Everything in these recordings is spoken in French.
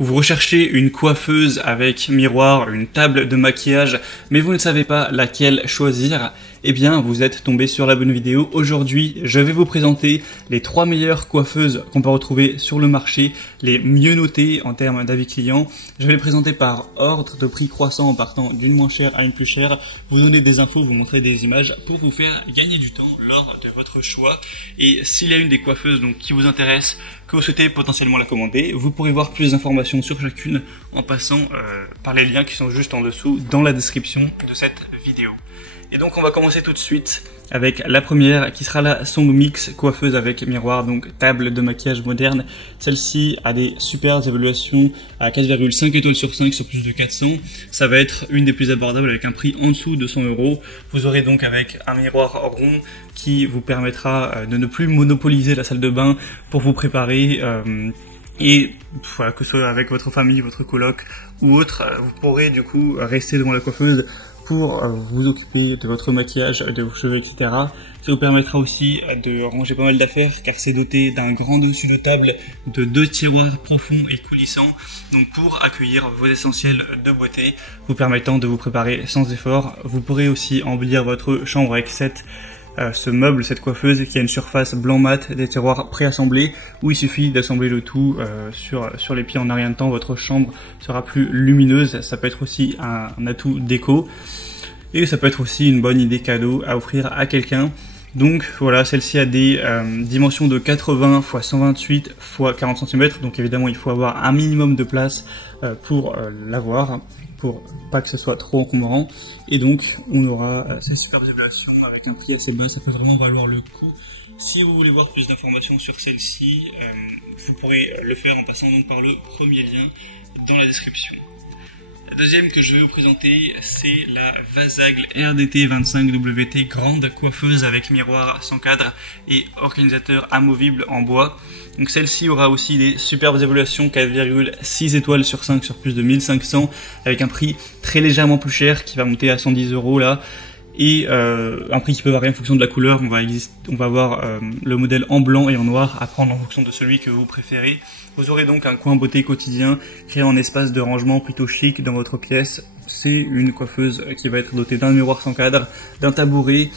Vous recherchez une coiffeuse avec miroir, une table de maquillage, mais vous ne savez pas laquelle choisir? Eh bien, vous êtes tombé sur la bonne vidéo. Aujourd'hui, je vais vous présenter les 3 meilleures coiffeuses qu'on peut retrouver sur le marché, les mieux notées en termes d'avis clients. Je vais les présenter par ordre de prix croissant en partant d'une moins chère à une plus chère, vous donner des infos, vous montrer des images pour vous faire gagner du temps lors de votre choix. Et s'il y a une des coiffeuses qui vous intéresse, que vous souhaitez potentiellement la commander, vous pourrez voir plus d'informations sur chacune en passant par les liens qui sont juste en dessous dans la description de cette vidéo. Et donc on va commencer tout de suite avec la première qui sera la Song Mix coiffeuse avec miroir, donc table de maquillage moderne. Celle-ci a des super évaluations à 4,5 étoiles sur 5 sur plus de 400. Ça va être une des plus abordables avec un prix en dessous de 100 €. Vous aurez donc avec un miroir rond qui vous permettra de ne plus monopoliser la salle de bain pour vous préparer et voilà, que ce soit avec votre famille, votre coloc ou autre, vous pourrez du coup rester devant la coiffeuse pour vous occuper de votre maquillage, de vos cheveux, etc. Ça vous permettra aussi de ranger pas mal d'affaires car c'est doté d'un grand dessus de table, de 2 tiroirs profonds et coulissants, donc pour accueillir vos essentiels de beauté, vous permettant de vous préparer sans effort. Vous pourrez aussi embellir votre chambre avec ce meuble, cette coiffeuse qui a une surface blanc mat, des tiroirs préassemblés où il suffit d'assembler le tout sur les pieds en un rien de temps. Votre chambre sera plus lumineuse. Ça peut être aussi un atout déco et ça peut être aussi une bonne idée cadeau à offrir à quelqu'un. Donc voilà, celle-ci a des dimensions de 80 x 128 x 40 cm, donc évidemment il faut avoir un minimum de place pour l'avoir, pour pas que ce soit trop encombrant. Et donc on aura ces superbes évaluations avec un prix assez bas, ça peut vraiment valoir le coup. Si vous voulez voir plus d'informations sur celle-ci, vous pourrez le faire en passant donc par le premier lien dans la description. La deuxième que je vais vous présenter, c'est la Vasagle RDT 25WT grande coiffeuse avec miroir sans cadre et organisateur amovible en bois. Donc celle-ci aura aussi des superbes évaluations, 4,6 étoiles sur 5 sur plus de 1500, avec un prix très légèrement plus cher qui va monter à 110 € là. Et un prix qui peut varier en fonction de la couleur. On va avoir le modèle en blanc et en noir à prendre en fonction de celui que vous préférez. Vous aurez donc un coin beauté quotidien créé en espace de rangement plutôt chic dans votre pièce. C'est une coiffeuse qui va être dotée d'un miroir sans cadre, d'un tabouret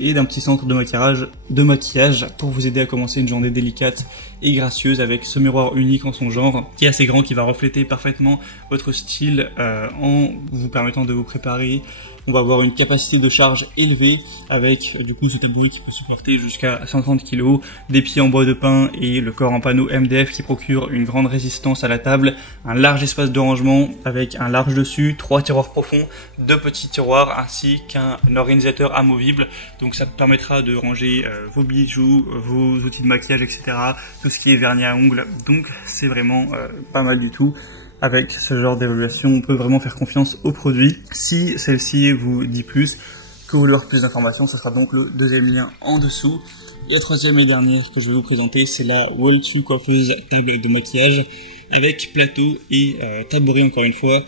et d'un petit centre de maquillage pour vous aider à commencer une journée délicate et gracieuse avec ce miroir unique en son genre qui est assez grand, qui va refléter parfaitement votre style en vous permettant de vous préparer. On va avoir une capacité de charge élevée avec du coup ce tabouret qui peut supporter jusqu'à 130 kg, des pieds en bois de pin et le corps en panneau MDF qui procure une grande résistance à la table, un large espace de rangement avec un large dessus, 3 tiroirs profonds, 2 petits tiroirs ainsi qu'un organisateur amovible. Donc ça permettra de ranger vos bijoux, vos outils de maquillage, etc. Tout ce qui est vernis à ongles. Donc c'est vraiment pas mal du tout. Avec ce genre d'évaluation, on peut vraiment faire confiance au produit. Si celle-ci vous dit plus, que vous voulez avoir plus d'informations, ce sera donc le deuxième lien en dessous. La troisième et dernière que je vais vous présenter, c'est la Wall2 coiffeuse table de maquillage avec plateau et tabouret encore une fois.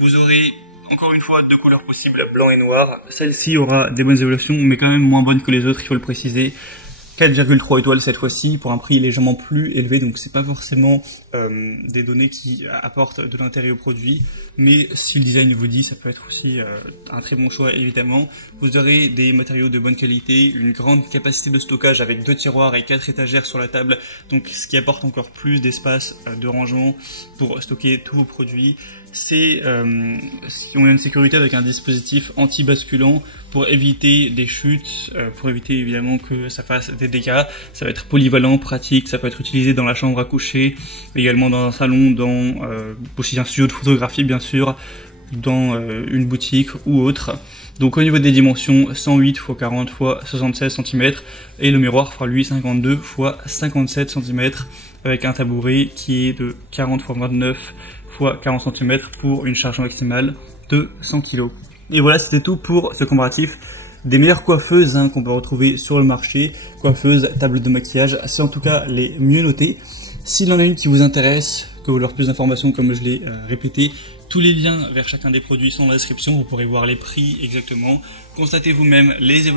Vous aurez encore une fois 2 couleurs possibles, blanc et noir. Celle-ci aura des bonnes évaluations, mais quand même moins bonnes que les autres, il faut le préciser. 4,3 étoiles cette fois-ci pour un prix légèrement plus élevé, donc c'est pas forcément des données qui apportent de l'intérêt au produit, mais si le design vous dit, ça peut être aussi un très bon choix évidemment. Vous aurez des matériaux de bonne qualité, une grande capacité de stockage avec 2 tiroirs et 4 étagères sur la table, donc ce qui apporte encore plus d'espace de rangement pour stocker tous vos produits. On a une sécurité avec un dispositif anti-basculant pour éviter des chutes, pour éviter évidemment que ça fasse des dégâts. Ça va être polyvalent, pratique, ça peut être utilisé dans la chambre à coucher, également dans un salon, dans aussi un studio de photographie bien sûr, dans une boutique ou autre. Donc au niveau des dimensions, 108 x 40 x 76 cm et le miroir fera lui 52 x 57 cm avec un tabouret qui est de 40 x 29 x 40 cm pour une charge maximale de 100 kg. Et voilà, c'était tout pour ce comparatif des meilleures coiffeuses qu'on peut retrouver sur le marché. Coiffeuses, table de maquillage, c'est en tout cas les mieux notées. S'il y en a une qui vous intéresse, que vous voulez avoir plus d'informations, comme je l'ai répété, tous les liens vers chacun des produits sont dans la description. Vous pourrez voir les prix exactement, constatez vous-même les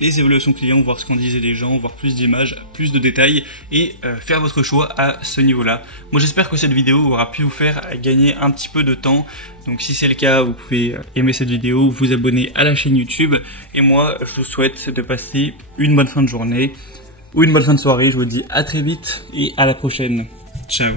évaluations clients, voir ce qu'en disaient les gens, voir plus d'images, plus de détails et faire votre choix à ce niveau-là. Moi j'espère que cette vidéo aura pu vous faire gagner un petit peu de temps. Donc si c'est le cas, vous pouvez aimer cette vidéo, vous abonner à la chaîne YouTube. Et moi je vous souhaite de passer une bonne fin de journée ou une bonne fin de soirée. Je vous dis à très vite et à la prochaine. Ciao.